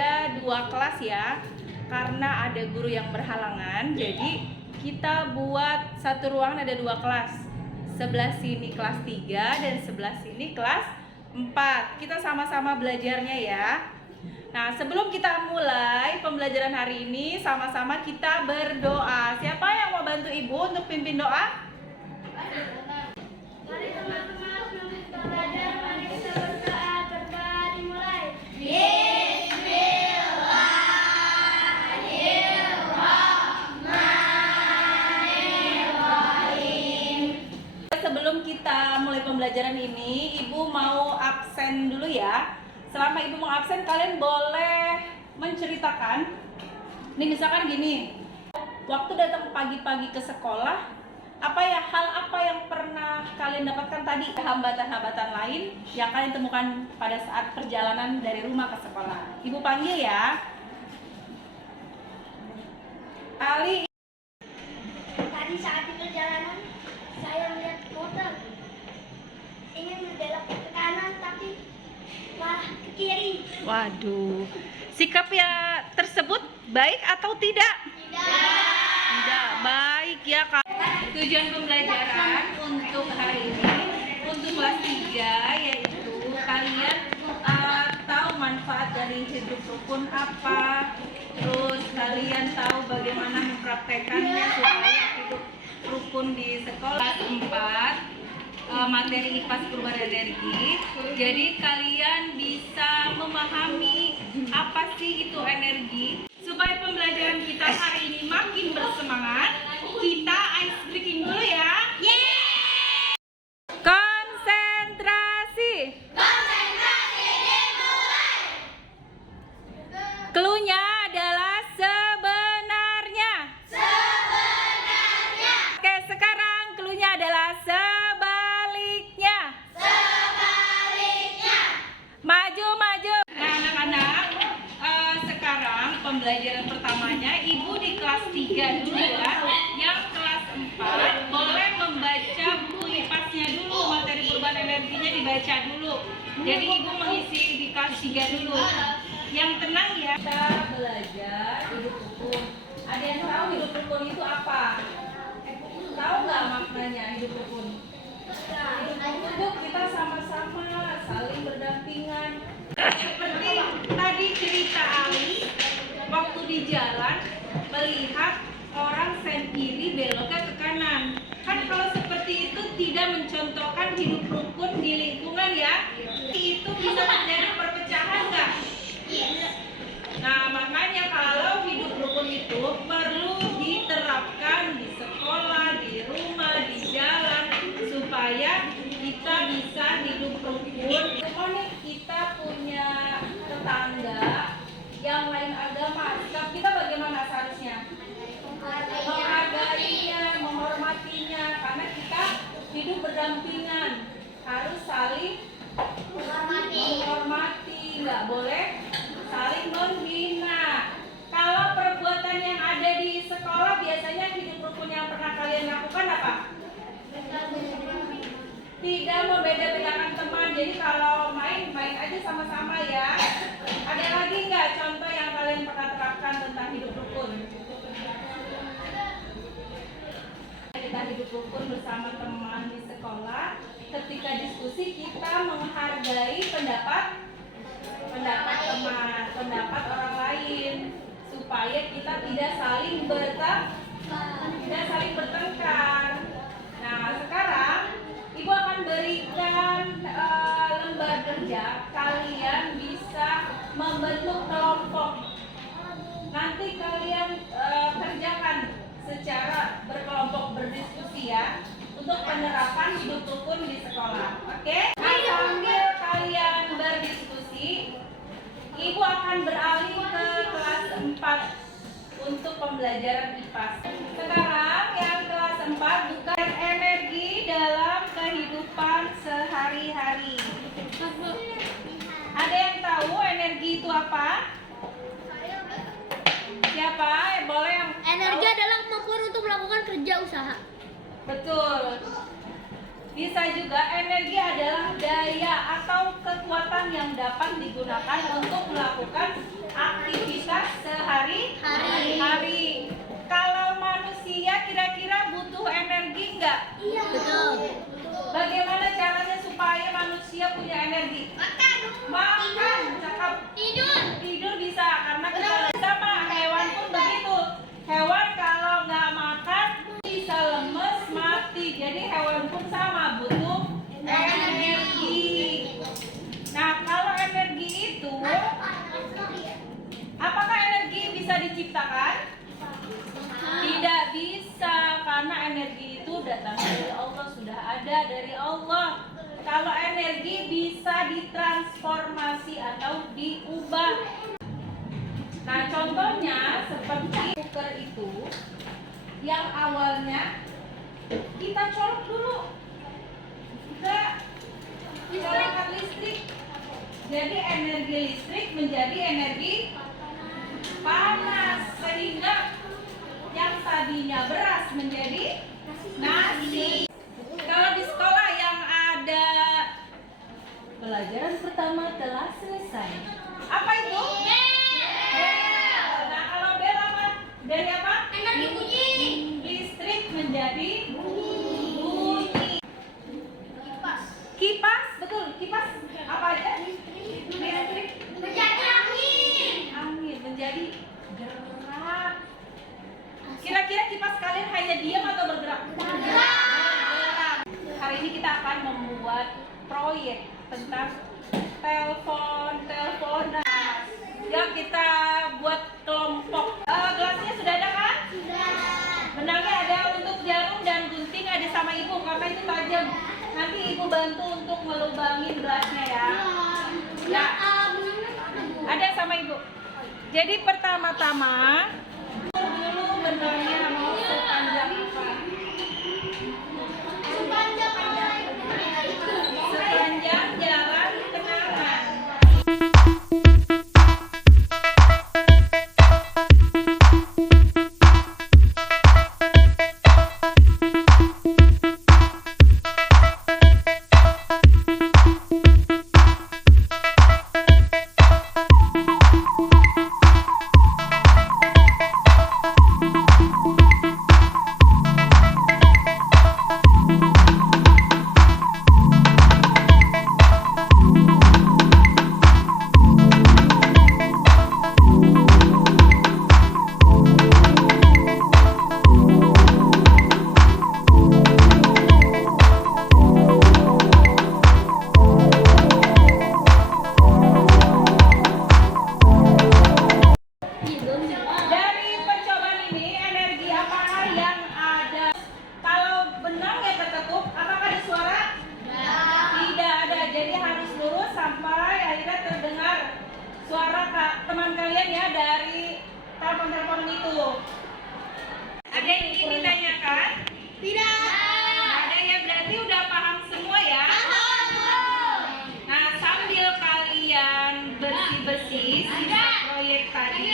ada 2 kelas ya, karena ada guru yang berhalangan. Jadi kita buat satu ruangan ada 2 kelas. Sebelah sini kelas 3 dan sebelah sini kelas 4. Kita sama-sama belajarnya ya. Nah, sebelum kita mulai pembelajaran hari ini, sama-sama kita berdoa. Siapa yang mau bantu Ibu untuk pimpin doa? Mari teman-teman belajar, mari kita berdoa. Berdoa dimulai. Bismillahirrahmanirrahim. Sebelum kita mulai pembelajaran ini, Ibu mau absen dulu ya. Selama Ibu mau absen, kalian boleh menceritakan. Ini misalkan gini, waktu datang pagi-pagi ke sekolah, hal apa yang pernah kalian dapatkan tadi? Hambatan-hambatan lain yang kalian temukan pada saat perjalanan dari rumah ke sekolah. Ibu panggil ya. Ali. Tadi saat di perjalanan, saya melihat motor. Ingin berbelok ke kanan, tapi malah ke kiri. Waduh, sikap ya tersebut baik atau tidak? Tidak baik ya Kak. Tujuan pembelajaran untuk hari ini, untuk kelas 3, yaitu kalian tahu manfaat dari hidup rukun apa, terus kalian tahu bagaimana mempraktekannya supaya hidup rukun di sekolah. 4 materi IPA perubahan energi. Jadi kalian bisa memahami apa sih itu energi. Supaya pembelajaran kita hari ini makin bersemangat, kita ice breaking dulu ya. Konsentrasi. Cluenya adalah sebenarnya. Oke, sekarang cluenya adalah sebaliknya. Maju. Nah, anak-anak, sekarang pembelajaran pertamanya Ibu di kelas 3 dulu ya. Yang kelas 4 boleh membaca buku IPAS-nya dulu, materi perubahan energinya dibaca dulu. Jadi Ibu mengisi di kelas 3 dulu. Yang tenang ya. Kita belajar hidup rukun. Ada yang tahu hidup rukun itu apa? Tahu nggak maknanya hidup rukun? Hidup rukun itu kita sama-sama saling berdampingan. Seperti tadi cerita Ali, waktu di jalan melihat orang sen kiri beloknya ke kanan. Kan kalau seperti itu tidak mencontohkan hidup rukun di lingkungan ya. Itu bisa terjadi perpecahan nggak? Nah, makanya kalau hidup rukun itu perlu diterapkan di sekolah, di rumah, di jalan, supaya kita bisa hidup rukun. Nih, kita punya tetangga yang lain agama, sikap kita bagaimana seharusnya? Menghargainya, menghormatinya, karena kita hidup berdampingan, harus saling menghormati, nggak boleh saling menghina. Kalau perbuatan yang ada di sekolah, biasanya hidup rukun yang pernah kalian lakukan apa? Tidak membeda-bedakan teman. Jadi kalau main aja sama-sama ya. Ada lagi nggak contoh yang kalian pernah terapkan tentang hidup rukun? Kita hidup rukun bersama teman di sekolah. Ketika diskusi kita menghargai pendapat teman, pendapat orang lain, supaya kita tidak saling bertengkar. Nah, sekarang Ibu akan berikan lembar kerja. Kalian bisa membentuk kelompok. Nanti kalian kerjakan secara berkelompok, berdiskusi ya, untuk penerapan hidup rukun di sekolah. Oke? Sambil kalian berdiskusi, Ibu akan beralih ke kelas 4 untuk pembelajaran IPAS. Sekarang yang kelas 4 bukan energi dalam kehidupan sehari-hari. Ada yang tahu energi itu apa? Siapa? Boleh yang Energi tahu? adalah kemampuan untuk melakukan kerja usaha. Betul. Bisa juga energi adalah daya atau kekuatan yang dapat digunakan untuk melakukan Makan, cakep. Tidur bisa karena kita sama hewan pun begitu. Hewan kalau nggak makan bisa lemes mati. Jadi hewan pun sama butuh energi. Nah kalau energi itu, apakah energi bisa diciptakan? Tidak bisa karena energi itu datang dari Allah, sudah ada dari Allah. Kalau energi bisa ditransformasi atau diubah. Nah contohnya seperti cooker itu yang awalnya kita colok dulu ke perangkat listrik. Jadi energi listrik menjadi energi panas sehingga yang tadinya beras menjadi nasi. Kalau di sekolah yang ada pelajaran pertama telah selesai. Apa itu? Bel. Nah kalau bel apa? Dari apa? Listrik menjadi bunyi. Kipas, betul. Kipas apa aja? Listrik angin menjadi gerak. Kira-kira kipas kalian hanya diam atau bergerak? Bergerak. Hari ini kita akan membuat proyek tentang teleponan. Ya kita buat kelompok. Gelasnya sudah ada kan? Benangnya ada untuk jarum dan gunting ada sama ibu karena itu tajam. Nanti ibu bantu untuk ngelubangin gelasnya ya. Ya. Ada sama ibu. Jadi pertama-tama dulu benangnya mau sepanjang apa? Sepanjang jalan kenangan. Dari percobaan ini energi apa yang ada? Kalau benang yang ketekuk, apakah ada suara? Tidak ada. Jadi harus lurus sampai akhirnya terdengar suara teman kalian ya dari telepon-telepon itu. Ada yang ingin ditanyakan? Tidak. Ada ya, berarti udah paham semua ya? Nah sambil kalian bersih-bersih sisa proyek tadi,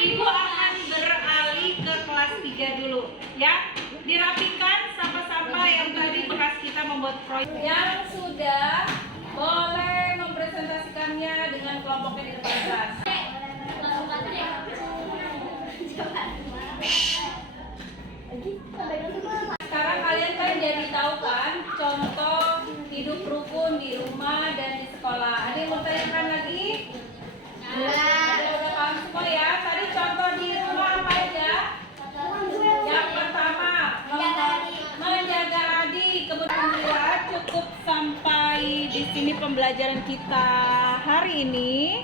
ibu akan beralih ke kelas 3 dulu ya. Dirapikan sampah-sampah yang tadi bekas kita membuat proyek. Yang sudah boleh mempresentasikannya dengan kelompoknya di depan kelas. Sekarang kalian kan jadi tahu kan contoh hidup rukun di rumah dan di sekolah. Ada yang mau tanyakan lagi? Ada udah paham semua ya. Tadi contoh di rumah apa aja? Yang pertama menjaga adik. Kebetulan cukup sampai di sini pembelajaran kita hari ini.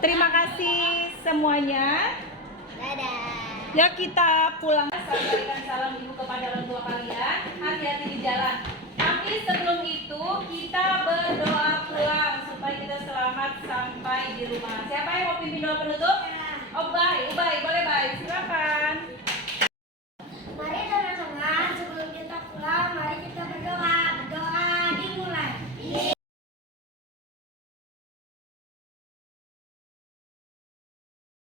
Terima kasih semuanya. Ya kita pulang. Sampaikan salam ibu kepada orang tua kalian. Hati-hati di jalan. Tapi sebelum itu kita berdoa pulang supaya kita selamat sampai di rumah. Siapa yang mau pimpin doa penutup?